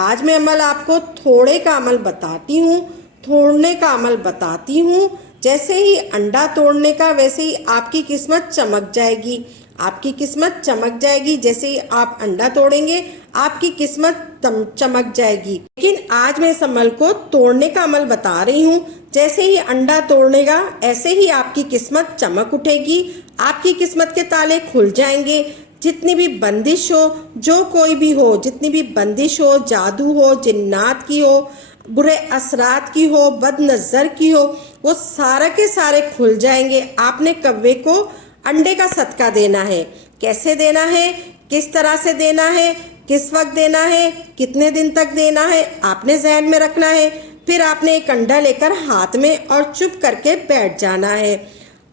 آج میں عمل آپ کو تھوڑے کا عمل بتاتی ہوں، توڑنے کا عمل بتاتی ہوں۔ جیسے ہی انڈا توڑنے کا ویسے ہی آپ کی قسمت چمک جائے گی، آپ کی قسمت چمک جائے گی۔ جیسے ہی آپ انڈا توڑیں گے آپ کی قسمت چمک جائے گی۔ لیکن آج میں اس عمل کو توڑنے کا عمل بتا رہی ہوں۔ جیسے ہی انڈا توڑنے گا ایسے ہی آپ کی قسمت چمک اٹھے گی، آپ کی قسمت کے تالے کھل جائیں گے۔ جتنی بھی بندش ہو، جو کوئی بھی ہو، جتنی بھی بندش ہو، جادو ہو، جنات کی ہو، برے اثرات کی ہو، بد نظر کی ہو، وہ سارے کے سارے کھل جائیں گے۔ آپ نے کوے کو انڈے کا صدقہ دینا ہے۔ کیسے دینا ہے، کس طرح سے دینا ہے، کس وقت دینا ہے، کتنے دن تک دینا ہے، آپ نے ذہن میں رکھنا ہے۔ پھر آپ نے ایک انڈا لے کر ہاتھ میں اور چپ کر کے بیٹھ جانا ہے۔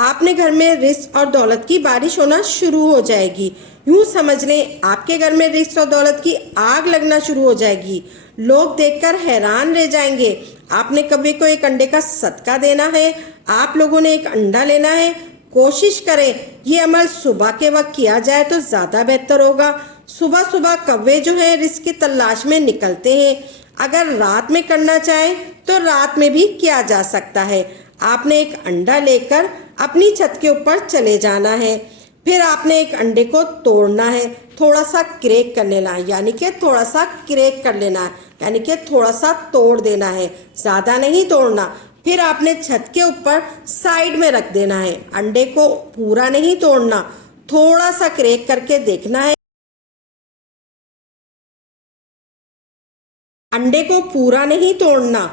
آپ نے گھر میں رزق اور دولت کی بارش ہونا شروع ہو جائے گی۔ یوں سمجھ لیں آپ کے گھر میں رزق اور دولت کی آگ لگنا شروع ہو جائے گی۔ لوگ دیکھ کر حیران رہ جائیں گے۔ آپ نے کوے کو ایک انڈے کا صدقہ دینا ہے۔ آپ لوگوں نے ایک انڈا لینا ہے۔ کوشش کریں یہ عمل صبح کے وقت کیا جائے تو زیادہ بہتر ہوگا۔ صبح صبح کوے جو ہیں رزق کی تلاش میں نکلتے ہیں۔ اگر رات میں کرنا چاہیں تو رات میں بھی کیا جا سکتا ہے۔ آپ نے ایک انڈا لے کر اپنی چھت کے اوپر چلے جانا ہے۔ پھر آپ نے ایک انڈے کو توڑنا ہے، تھوڑا سا کریک کر لینا ہے، یعنی کہ تھوڑا سا کریک کر لینا ہے، یعنی کہ تھوڑا سا توڑ دینا ہے، زیادہ نہیں توڑنا۔ پھر آپ نے چھت کے اوپر سائیڈ میں رکھ دینا ہے۔ انڈے کو پورا نہیں توڑنا، تھوڑا سا کریک کر کے دیکھنا ہے۔ انڈے کو پورا نہیں توڑنا،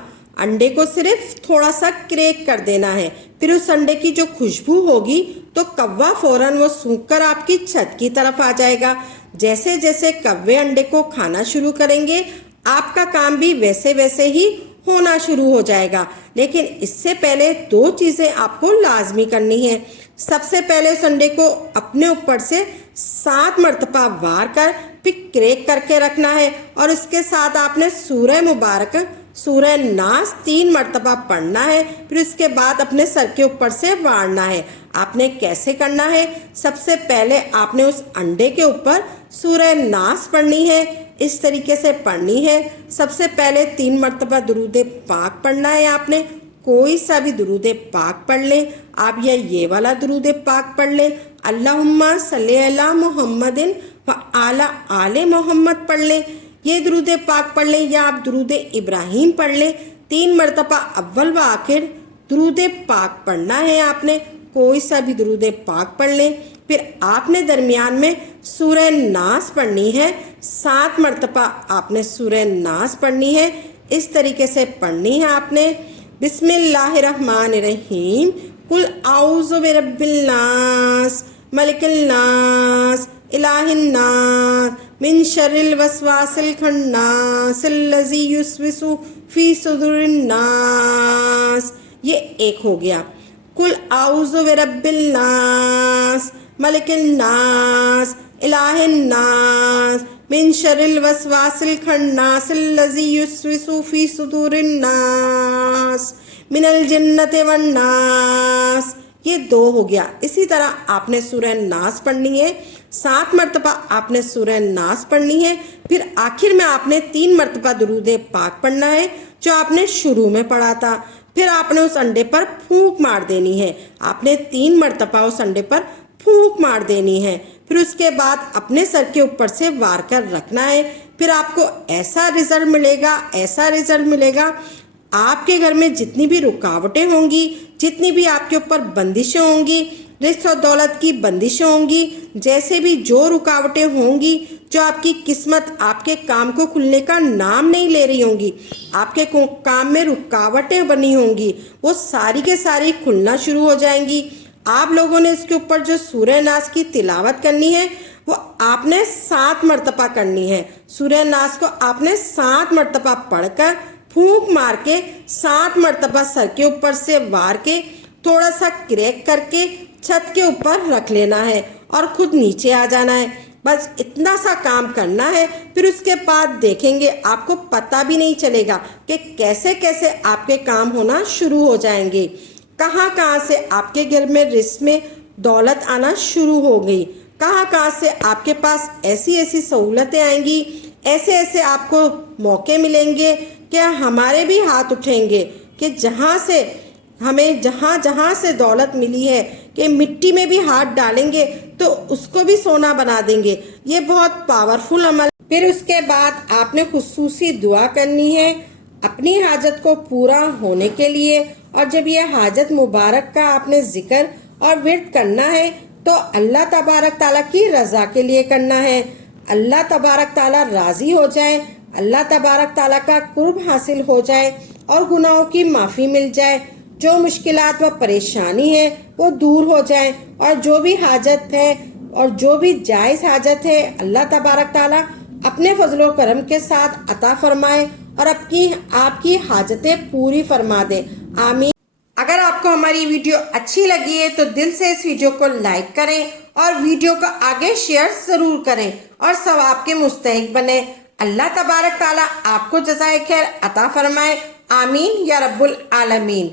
انڈے کو صرف تھوڑا سا کریک کر دینا ہے۔ پھر اس انڈے کی جو خوشبو ہوگی تو کوا فوراً وہ سونکھ کر آپ کی چھت کی طرف آ جائے گا۔ جیسے جیسے کوے انڈے کو کھانا شروع کریں گے آپ کا کام بھی ویسے ویسے ہی ہونا شروع ہو جائے گا۔ لیکن اس سے پہلے دو چیزیں آپ کو لازمی کرنی ہے۔ سب سے پہلے اس انڈے کو اپنے اوپر سے 7 مرتبہ وار کر پھر کریک کر کے رکھنا ہے، اور اس کے ساتھ آپ نے سورہ مبارک سورہ ناس 3 مرتبہ پڑھنا ہے۔ پھر اس کے بعد اپنے سر کے اوپر سے وارنا ہے۔ آپ نے کیسے کرنا ہے، سب سے پہلے آپ نے اس انڈے کے اوپر سورہ ناس پڑھنی ہے، اس طریقے سے پڑھنی ہے۔ سب سے پہلے 3 مرتبہ درود پاک پڑھنا ہے۔ آپ نے کوئی سا بھی درود پاک پڑھ لیں، آپ یہ والا درود پاک پڑھ لیں، اللہم صلی علی محمد و علی آل محمد پڑھ لیں، یہ درود پاک پڑھ لیں، یا آپ درود ابراہیم پڑھ لیں۔ 3 مرتبہ اول و آخر درود پاک پڑھنا ہے۔ آپ نے کوئی سا بھی درود پاک پڑھ لیں۔ پھر آپ نے درمیان میں سورہ ناس پڑھنی ہے، 7 مرتبہ آپ نے سورہ ناس پڑھنی ہے، اس طریقے سے پڑھنی ہے آپ نے۔ بسم اللہ الرحمن الرحیم، قل اعوذ برب الناس ملک الناس الہ الناس من شر الوسواس الخناس الذی یوسوس فی صدور الناس۔ یہ ایک ہو گیا۔ قل اعوذ برب الناس ملک الناس الہ الناس من شر الوسواس الخناس الذی یوسوس فی صدور الناس من الجنۃ والناس۔ یہ 2 ہو گیا۔ اسی طرح آپ نے سورہ ناس پڑھنی ہے، 7 مرتبہ آپ نے سورہ ناس پڑھنی ہے۔ پھر آخر میں آپ نے 3 مرتبہ درود پاک پڑھنا ہے جو آپ نے شروع میں پڑھا تھا۔ پھر آپ نے اس انڈے پر پھونک مار دینی ہے، آپ نے 3 مرتبہ اس انڈے پر پھونک مار دینی ہے۔ پھر اس کے بعد اپنے سر کے اوپر سے وار کر رکھنا ہے۔ پھر آپ کو ایسا رزلٹ ملے گا، ایسا رزلٹ ملے گا، آپ کے گھر میں جتنی بھی رکاوٹیں ہوں گی، جتنی بھی آپ کے اوپر بندشیں ہوں گی، رزق اور دولت کی بندشیں ہوں گی، جیسے بھی جو رکاوٹیں ہوں گی، جو آپ کی قسمت آپ کے کام کو کھلنے کا نام نہیں لے رہی ہوں گی، آپ کے کام میں رکاوٹیں بنی ہوں گی، وہ ساری کے ساری کھلنا شروع ہو جائیں گی۔ آپ لوگوں نے اس کے اوپر جو سورہ ناس کی تلاوت کرنی ہے وہ آپ نے 7 مرتبہ کرنی ہے۔ سورہ ناس کو آپ نے 7 مرتبہ پڑھ کر پھونک مار کے 7 مرتبہ سر کے اوپر سے وار کے تھوڑا سا کریک کر کے چھت کے اوپر رکھ لینا ہے اور خود نیچے آ جانا ہے۔ بس اتنا سا کام کرنا ہے۔ پھر اس کے بعد دیکھیں گے آپ کو پتہ بھی نہیں چلے گا کہ کیسے کیسے آپ کے کام ہونا شروع ہو جائیں گے، کہاں کہاں سے آپ کے گھر میں رزق میں دولت آنا شروع ہو گئی، کہاں کہاں سے آپ کے پاس ایسی ایسی سہولتیں آئیں گی، ایسے ایسے آپ کو موقع ملیں گے کہ ہمارے بھی ہاتھ اٹھیں گے کہ جہاں سے ہمیں جہاں سے دولت ملی ہے کہ مٹی میں بھی ہاتھ ڈالیں گے تو اس کو بھی سونا بنا دیں گے. یہ بہت پاورفل عمل. پھر اس کے بعد آپ نے خصوصی دعا کرنی ہے اپنی حاجت کو پورا ہونے کے لیے. اور جب یہ حاجت مبارک کا آپ نے ذکر اور ورد کرنا ہے تو اللہ تبارک تعالیٰ کی رضا کے لیے کرنا ہے. اللہ تبارک تعالیٰ راضی ہو جائے, اللہ تبارک تعالیٰ کا قرب حاصل ہو جائے اور گناہوں کی معافی مل جائے, جو مشکلات و پریشانی ہے وہ دور ہو جائیں, اور جو بھی حاجت ہے اور جو بھی جائز حاجت ہے اللہ تبارک تعالیٰ اپنے فضل و کرم کے ساتھ عطا فرمائے اور آپ کی حاجتیں پوری فرما دے. آمین. اگر آپ کو ہماری ویڈیو اچھی لگی ہے تو دل سے اس ویڈیو کو لائک کریں اور ویڈیو کو آگے شیئر ضرور کریں اور ثواب کے مستحق بنیں. اللہ تبارک تعالیٰ آپ کو جزائے خیر عطا فرمائے. آمین یا رب العالمین.